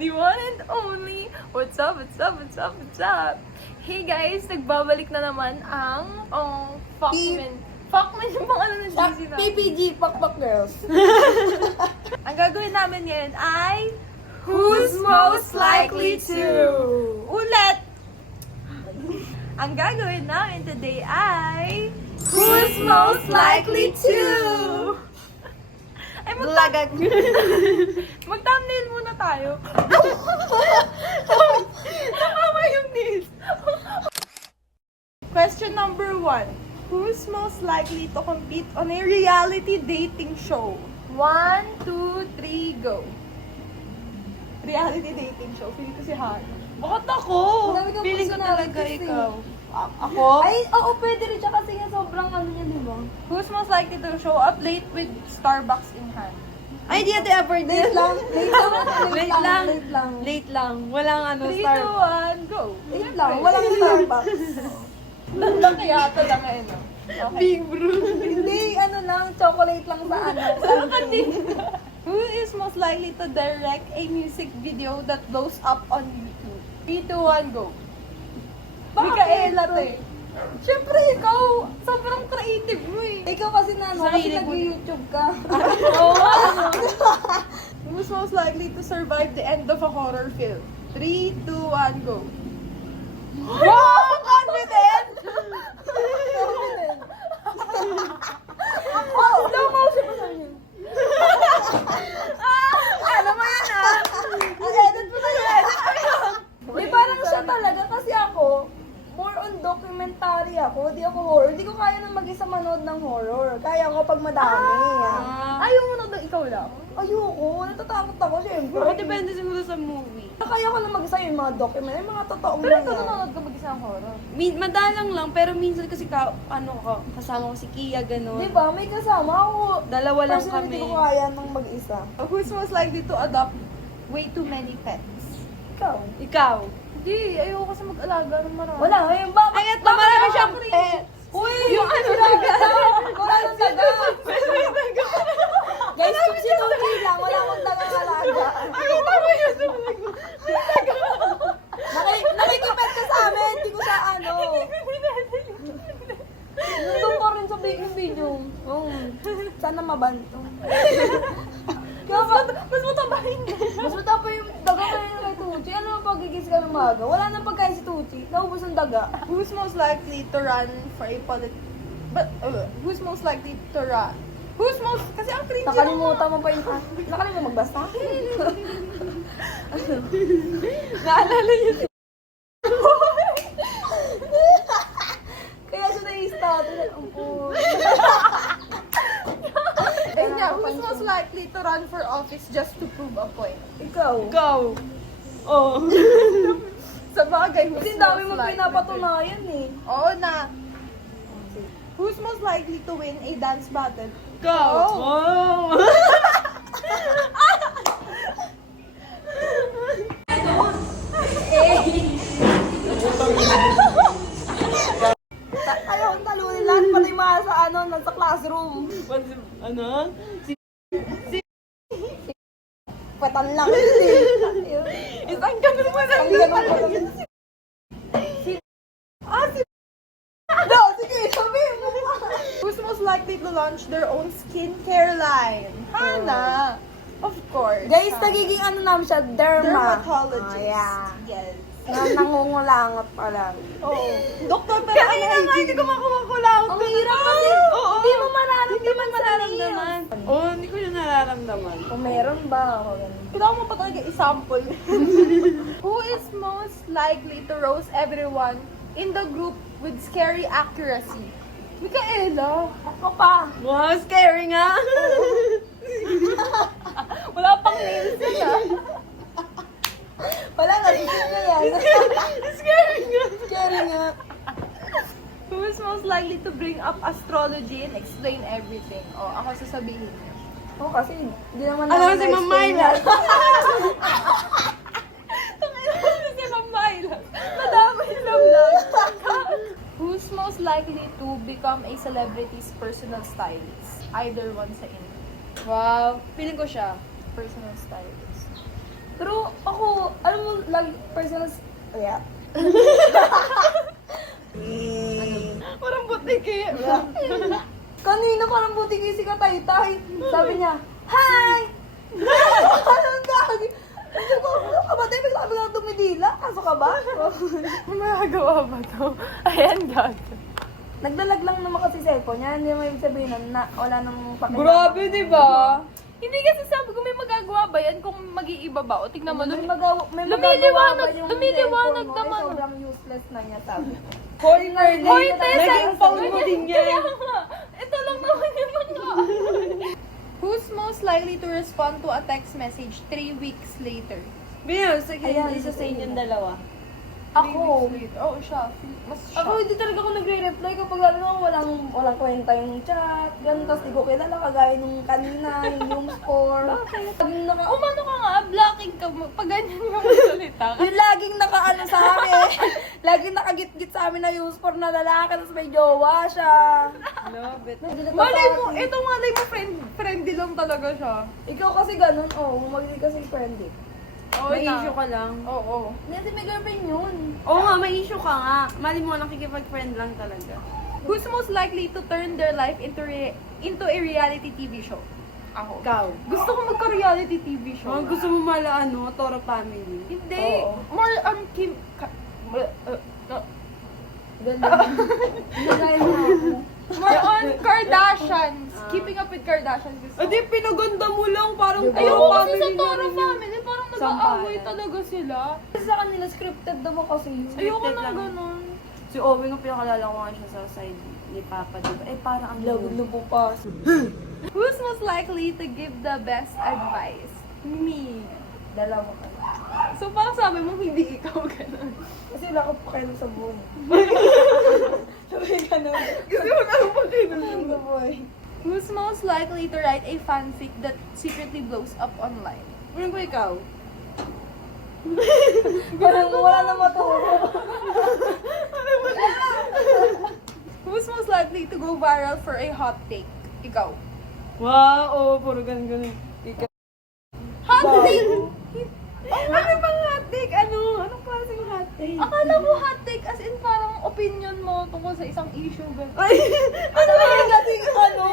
The one and only. What's up, what's up, what's up, what's up? Hey guys, nagbabalik na naman ang Fuckman yung pangalan ng GC na. PPG, Pakpak Girls. Ang gagawin namin ngayon ay Who's Most Likely To? Ulit! Ang gagawin namin today ay Who's Most Likely To? Ay, mag-thumbnail muna tayo. Nakama yung nails. Question number 1. Who's most likely to compete on a reality dating show? 1, 2, 3, go. Reality dating show. Feeling ko si Hana. Bakit ako? Marami kang Feeling ko talaga personalities ikaw. Ako? Ay, oo, pwede rin siya kasi nga sobrang ano niya, di ba? Who's most likely to show up late with Starbucks in hand? Ay, di natin ever did. Late lang. Late lang. Walang ano, 3, star. 2, 1, go. Late lang. Walang Starbucks. Lang kaya ito lang eh, no? Okay. Big bro. Hindi, ano lang, chocolate lang sa ano. Who is most likely to direct a music video that blows up on YouTube? 3, 2, 1, go. Bakit? Micaela, te. Siyempre, ikaw, sobrang creative mo eh. Ikaw kasi na, ano, kasi Sarili ko. nag-YouTube ka. Oo nga, no? Who's most likely to survive the end of a horror film? 3, 2, 1, go. Wow! Confident! Oh, slow motion pa sa inyo. Alam mo yun ah! Ang edit mo na yan. Di parang siya talaga kasi ako, more on documentary ako. Di ako horror. Di ko kaya na mag-isa manood ng horror. Kaya ko pag madami. Ayaw mo na doon, ikaw lang. Ayoko. Natatakot ako syempre. Baka depende siguro sa movie. Kaya ko na mag-isa yung mga documentary, yung mga totoong Pero ikaw nangyari. nanonood ka mag-isang horror. Madalang lang, pero minsan kasi kasama ko si Kia, gano'n. Di ba? May kasama ako. Dalawa lang Personally, kami. di ko kaya ng mag-isa. Who's most likely to adopt way too many pets? Ikaw. Ikaw. Hindi, ayoko kasi mag-alaga ng marami. Wala. Ayun, bakit? Ay, eto, marami siyang bakit? pets. Uy! Yung ano daga? Wala nang daga. Guys, kung si Tuki lang, wala akong dagang alaga. Ay, tama yun. Nakikipet ka sa amin, hindi ko sa ano. Nandun pa rin sa yung video. Sana mabanto. Mas matabahin ka. Mas matapa yung daga kayo kay Tuchi. Ano ang pagigis ka ng maga? Wala nang pagkain si Tuchi. Naubos ang daga. Who's most likely to run for a who's most likely to run? Who's most... Kasi ang cringe Nakalimutan mo pa yung... Nakalimutan magbasa? Naalala niyo si... Kaya siya na-i-start. Ayun nga, who's most likely to run for office just to prove a point? Ikaw. Go. Oh. Sa bagay, who's Kasi dami mo most likely pinapatunayan eh. Oo na. Who's most likely to win a dance battle? Go. Oh. Ayaw kong talunin lahat pati yung mga sa ano, nasa classroom. Ano? Petan lang yun eh. Isang ganun mo lang. Ang ganun ko lang. No, sige, sabihin mo. Who's most likely to launch their own skincare line? Hana. Of course. Guys, nagiging ano namin siya, derma. Dermatologist. Oh, yeah. Yes. Nangungulangot pa lang. Oo. Doktor, pero Kanina nga, hindi ko makuha-kulangot. Ang hirap kasi, Oo. hindi mo mararamdaman sa Nararamdaman. Oo, hindi ko yun nararamdaman. Kung meron ba ako ganun. kailangan mo pa talaga i-sample. Who is most likely to roast everyone in the group with scary accuracy? Micaela. Ako pa. Wow, scary nga. Wala pang nails yun ah. Wala nga, isip na yan. Scary nga. Scary nga. Who is most likely to bring up astrology and explain everything? O, ako sasabihin niyo. Oo, kasi hindi naman Alam mo namin si Ma'am na-explain Myla. yan. Tangina si Ma'am Myla. Madami na vlog. Who's most likely to become a celebrity's personal stylist? Either one sa inyo. Wow, feeling ko siya. Personal stylist. Pero ako, alam mo, lagi personal... Yeah. Parang butik eh. Kanina parang buti si Kataytay. Sabi niya, hi! Anong gagi? Sabi ko, ano ka ba? Tayo bigla dumidila. Kaso ka ba? May magawa ba to? Ayan, gato. Nagdalag lang naman kasi cellphone niya. Hindi mo ibig sabihin na wala nang pakialam. Grabe, di ba? Hindi kasi sabi ko may magagawa ba yan kung mag-iiba ba? O tignan mo, May lumiliwanag- magagawa ba yung lumiliwanag cellphone mo? naman. Eh, sobrang useless na niya, sabi ko. Hoy, Hoy, Tessa! phone mo din Kaya nga, ito lang naman yung mga... Who's most likely to respond to a text message 3 weeks later? Bill, sige, Ayan, isa sa inyong dalawa. Ako, Oo, siya. Mas siya. Ako hindi talaga ako nagre-reply kapag lalo na walang kwenta yung chat, ganun, tapos di ko kilala, kagaya nung kanina, yung room score. Laging naka, Umano ka nga, blocking ka mo. Pag ganyan yung salita ka. yung laging nakaano sa amin, laging nakagit-git sa amin na yung score na lalaki, tapos may jowa siya. Love it. Malay mo, ito malay mo, friendly lang talaga siya. Ikaw kasi ganun, magiging kasi friendly. Oo May na. issue ka lang. Oo. Hindi, may girlfriend yun. Oo nga, may issue ka nga. Mali mo nakikipag-friend lang talaga. Who's most likely to turn their life into a reality TV show? Ako. Ikaw. Gusto ko magka-reality TV show. Oh, gusto mo mala Toro Family. Hindi. Oo. More on Kim... Ganun. Nagaya mo ako. More on Kardashians. Keeping up with Kardashians. Gusto ko. Hindi, pinaganda mo lang. Parang Diba? Ayoko kasi sa na Toro rin yun. family. Parang nag-aaway Sampalan. talaga sila. Kasi sa kanila, scripted naman kasi yun. Ayoko Scripted na lang. ganun. Si Owe nga pinakalala ko nga siya sa side ni Papa, diba? Eh, parang ang Lubo pa. Who's most likely to give the best advice? Me. Dalawa ka. So parang sabi mo hindi ikaw ganun. Kasi wala ka pa kayo sa buhay. Sabi ganun. Kasi wala akong pakinom. Sa buhay. Who's most likely to write a fanfic that secretly blows up online? Ano ba ikaw? Parang wala na maturo. Who's most likely to go viral for a hot take? Ikaw. Wow, oo, puro ganun. Ikaw. Hot take? Ano bang hot take? Anong klaseng hot take? Akala mo hot take as in parang opinion mo tungkol sa isang issue. Ganun. Ay! Ano ba yung dating ano?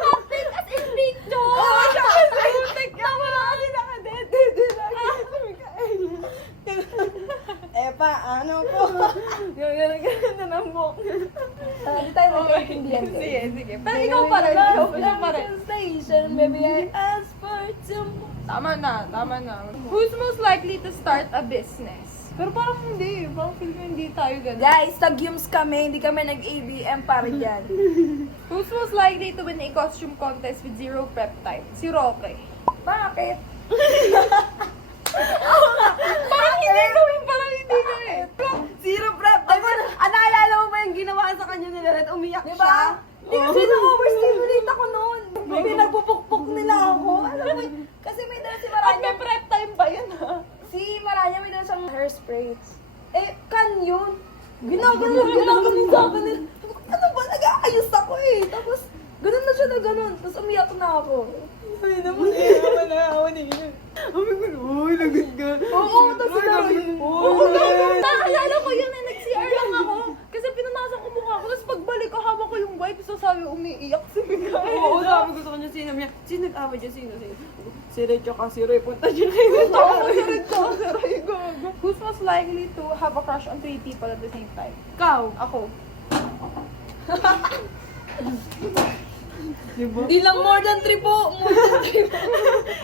Hot take as in picture! Oo, siya kasi hot take ka. Wala kasi nakadede lagi. Eh paano po? Ganun na ng buhok. Hindi tayo nagkaintindihan ko. Sige, sige. Pero ikaw pa rin. Ikaw pa rin. Station, baby, I ask for some... Tama na, tama na. Who's most likely to start a business? Pero parang hindi. Parang feel ko hindi tayo ganun. Guys, tag-yums kami, hindi kami nag-ABM para dyan. Who's most likely to win a costume contest with zero prep time? Si Roque. Bakit? Parang hindi kami, parang hindi kami. Zero prep. Ako, naalala mo ba yung ginawa sa kanya nila Red? Umiyak Di siya. ba? Hindi kasi na-overstimulate ako noon. Pinagbupukpok nila ako. Alam mo, kasi may dala si At Maranya. may prep time ba yun ha? Si Maranya may dala siyang hairspray. Eh, kan yun. Ginaganon sa akin. Sabi ko, ano ba? Nag-aayos ako eh. Tapos, ganun na siya na ganun. Tapos umiyak na ako. Ay, naman na ako nila. Sabi ko, uy, lagod ka. Oo, tapos sinabi. Oo, Naalala ko yun na nag-CR lang ako. Kasi pinunasan ko mukha ko. Tapos pagbalik ko, hawak ko yung wipe. So sabi, umiiyak si Miguel. Oo, sabi ko sa kanya, sino niya? Sino nag-away dyan? Sino? Si Red tsaka si Roy. Punta dyan kayo. Ako sa rin ko. Who's most likely to have a crush on 3 people at the same time? Ikaw. Ako. Diba? Hindi lang more than 3 po. More than 3 po.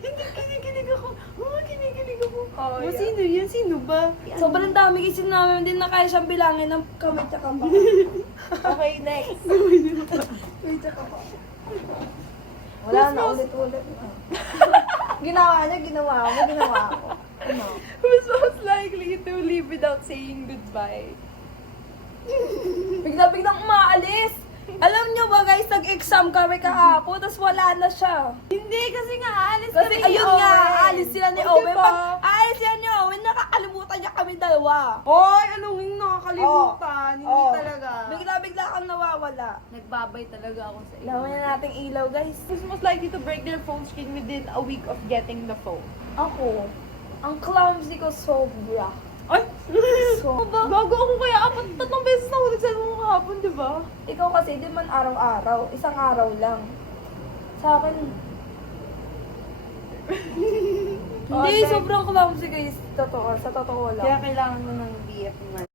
Hindi, kinikilig ako. Oo, kinikilig ako. Oh, yeah. Sino yan? Sino ba? Sobrang dami kasi namin, hindi na kaya siyang bilangin ng kamay tsaka pa. Okay, next. Kamay tsaka pa. Wala na, ulit-ulit na. Ginawa niya, ginawa mo, ginawa ko. Ano? Who's most likely to leave without saying goodbye? Bigla-biglang umaalis. Alam niyo ba guys, nag-exam kami kahapon, tapos wala na siya. Hindi, kasi nga aalis Kasi kami ni ayun nga, Owen. aalis sila ni O, Owen. diba? Pag aalis sila ni Owen, nakakalimutan niya kami dalawa. Hoy, anong yung nakakalimutan? makakalimutan. Hindi Oo. talaga. Bigla-bigla kang nawawala. Nagbabay talaga ako sa iyo. Lawan na nating ilaw, guys. Who's most likely to break their phone screen within a week of getting the phone? Ako, ang clumsy ko sobra. Ay! So, Bago ako kaya, 3 beses na ako nagsalmo kahapon, di ba? ikaw kasi, di man araw-araw. Isang araw lang. Sa akin, hindi, Okay. sobrang clumsy guys. Totoo, sa totoo lang. Kaya kailangan mo ng BF man.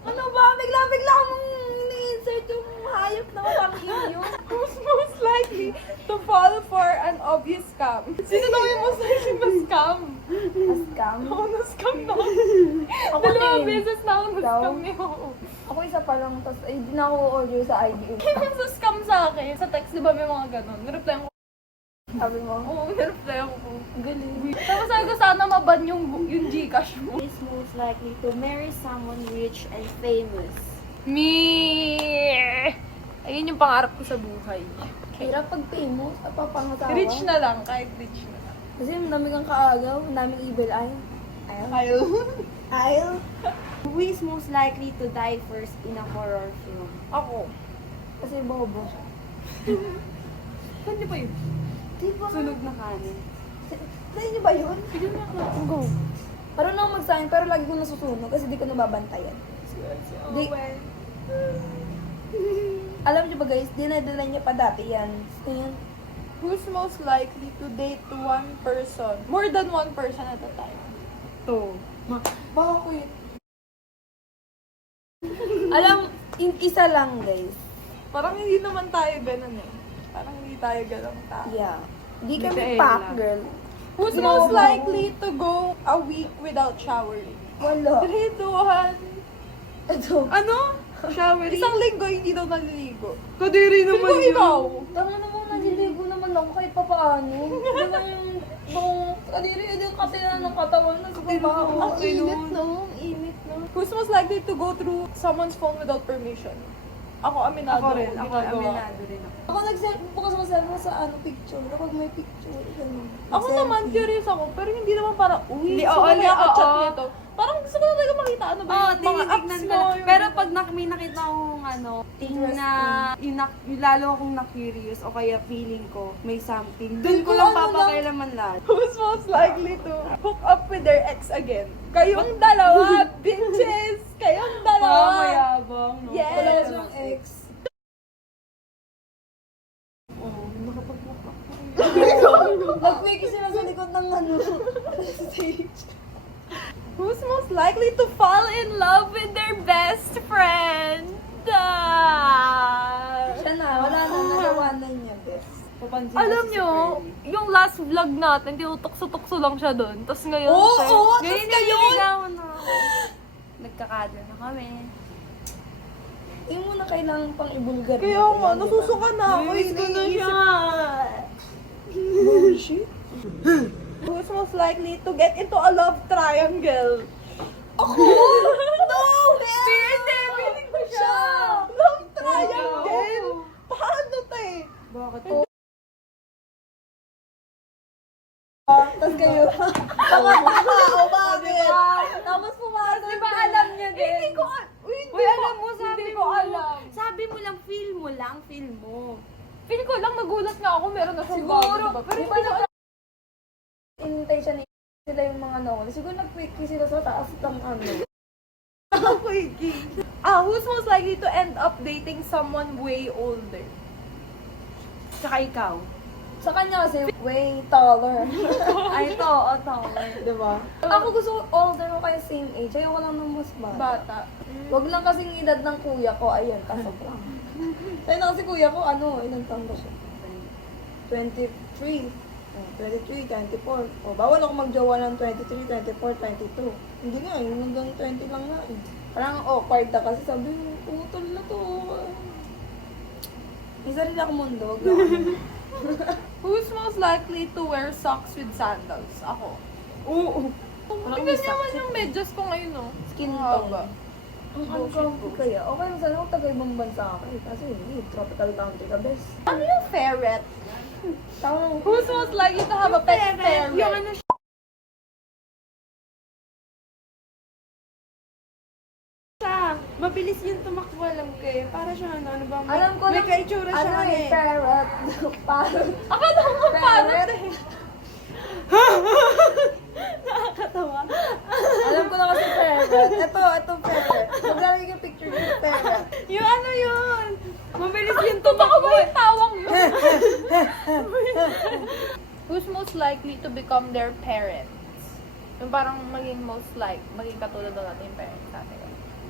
Ano ba? Bigla-bigla akong ini-insert yung hayop na kapangin yun. Who's most likely to fall for an obvious scam? Sino daw yung most likely ma-scam? Scam. Ako na-scam na. Ako 2 din. beses na ako na-scam Daw? niyo. Ako isa pa lang, tapos ay di na ako order sa IDU. Yung sa scam sa akin, sa text, di ba may mga ganon? Nireply ko, Sabi mo, oo, nireply ko. galing. Tapos sabi ko, sana maban yung Gcash mo. Is most likely to marry someone rich and famous. Me! Ayun yung pangarap ko sa buhay. Hirap pag famous, papangasawa. Rich na lang, kahit rich na lang. Kasi madami kang kaagaw, madaming evil eye. Ayaw. Ayaw. Ayaw. Who is most likely to die first in a horror film? Ako. Kasi bobo siya. Hindi pa yun? Diba? Sunog na kanin. Sa inyo ba yun? Bigyan mo ako. Go. Parang ako mag-sign, pero lagi ko nasusunog kasi di ko nababantayan. Di, alam niyo ba guys, dinadala niya pa dati yan. Ngayon, Who's most likely to date one person? More than one person at a time. To. bakit? Alam, isa lang guys. Parang hindi naman tayo ganun eh. Parang hindi tayo ganun tao. Yeah. Di kami Mikaela. pack, girl. Who's No. most likely to go a week without showering? Wala. 3, 2, 1. Ito. Ano? Showering? Isang linggo hindi daw naliligo. Kadiri Feel ko ikaw. Tama naman, naliligo naman ako kahit pa paano. Diba yung kadiri, yung katilan ng katawan na sa baba. Ang init no? Ang init no? Who's most likely to go through someone's phone without permission? Ako, aminado. Ako rin. Ako ginagawa. aminado rin ako. Ako bukas mo sa picture. Kapag may picture, ganun. Ako naman, curious ako, pero hindi naman para, uy, Hindi, gusto oo, ko kaya oo. ka-chat nito. Parang gusto ko na talaga makita ano ba Oo, yung mga apps tinitignan mo. ko lang. yung- Pero pag may nakita akong thing na, yung lalo akong na-curious o kaya feeling ko may something, dun ko lang papakailaman lahat. Who's most likely to hook up with their ex again? Kayong dalawa, bitches! Kayong dalawa! Mayabang, no? Yes! Wala ko siyang ex. Oo, nakapag-mukha. Nag-wiki sila sa likod ng stage. Who's most likely to fall in love with their best friend? Siya na, wala na, nalawanan niya, bes. Papansin Alam kasi si nyo, Pearly. yung last vlog natin, tinutukso-tukso lang siya doon. Tapos ngayon, Oo, sir, oo, Ngayon tas ngayon! nililigawan na ako. Nagkakadro na kami. Hindi mo na kailangan pang ibulgar. kaya nga, nasusuka na ako. Namiss ko na siya. Bullshit. Who's most likely to get into a love triangle? Ako? No! Hindi, feeling ko siya. Love triangle? Paano, te? Bakit? Tapos kayo. Oo, bakit? Tapos pumasok. Di ba alam niya din? Hindi ko, uy, Uy, alam mo, sabi hindi ko mo. alam. Sabi mo lang, feel mo lang, feel mo. Feeling ko lang, nagulat nga ako, meron na siyang Siguro, bago, diba? Pero di ba hindi ko alam. Intay siya ni sila yung mga nauli. Siguro nag-quickie sila sa taas ng ano. Who's most likely to end up dating someone way older? Tsaka ikaw. Sa kanya kasi, way taller. Ay, ito, o, taller. Diba? Ako gusto ko older ko kaya same age. Ayoko lang ng mas bata. Bata. Wag lang kasing edad ng kuya ko. Ayun, kasok lang. Kaya na kasi kuya ko, ilang taon ba siya? 23. 23, 24. O, bawal ako magjowa ng 23, 24, 22. Hindi nga, yung hanggang 20 lang nga eh. Parang awkward na kasi sabi, utol na to. May sarili ako mundo. Wag lang. Who's most likely to wear socks with sandals? Ako. Oo. Tingnan naman yung medyas ko ngayon, no? Skin Ang tone. haba. Ang uncomfy kaya. Okay lang sana kung taga-ibang bansa ka eh. Kasi hindi, tropical country ka, best. Ano yung ferret? Tama. Who's most likely to have a pet ferret? Yung ano Mabilis yung tumakbo, alam ko eh. Para siya ano ba? Alam ko may lang, kaitsura siya ano eh. parrot. Parrot. Akala ko parrot Parrot. eh. Nakakatawa. Alam ko na kasi parrot. Ito parrot. Maglalagay yung picture ng parrot. Yung ano yun? Mabilis yung tumakbo eh. Tawang yun. Who's most likely to become their parents? Yung parang maging katulad na natin yung parents natin.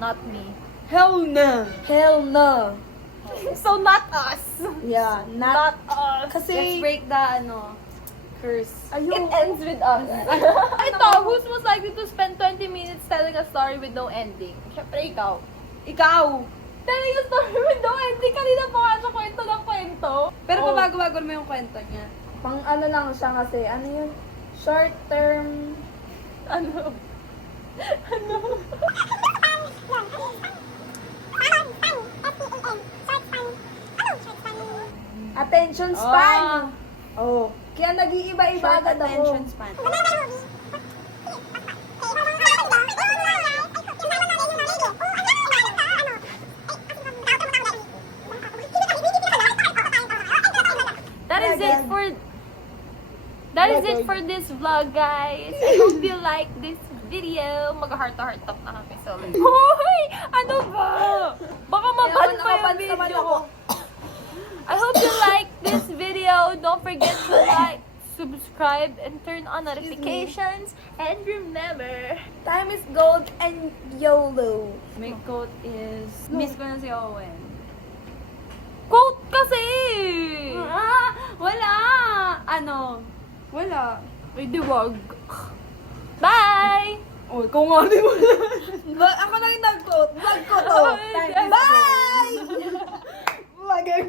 Not me. Hell no. Hell no. So not us. Yeah, Not us. Let's Kasi, break the curse. It ends with us. Ito, who's most likely to spend 20 minutes telling a story with no ending? Siyempre, ikaw. Ikaw. Telling a story with no ending. Kanina pa nga sa kwento ng kwento. Pero Oh. pabago-bago mo yung kwento niya. pang ano lang siya kasi, ano yun? Short term, Ano? attention span. Oh. Kaya nag-iiba-iba Short agad attention ako. span. That is it for this vlog, guys. I hope you like this video. Mag-heart to heart talk na kami. So, hoy! Ano ba? Baka maban pa yung video ko. I hope you like this video. Don't forget to like, subscribe, and turn on notifications. And remember, Time is gold and YOLO. My quote is, miss ko na si Owen. quote kasi! Wala! Ano? Wala. May diwag. Bye! Oh, ikaw nga di mo Ako na yung nag-quote. Vlog ko to. Ay, Bye! Magang.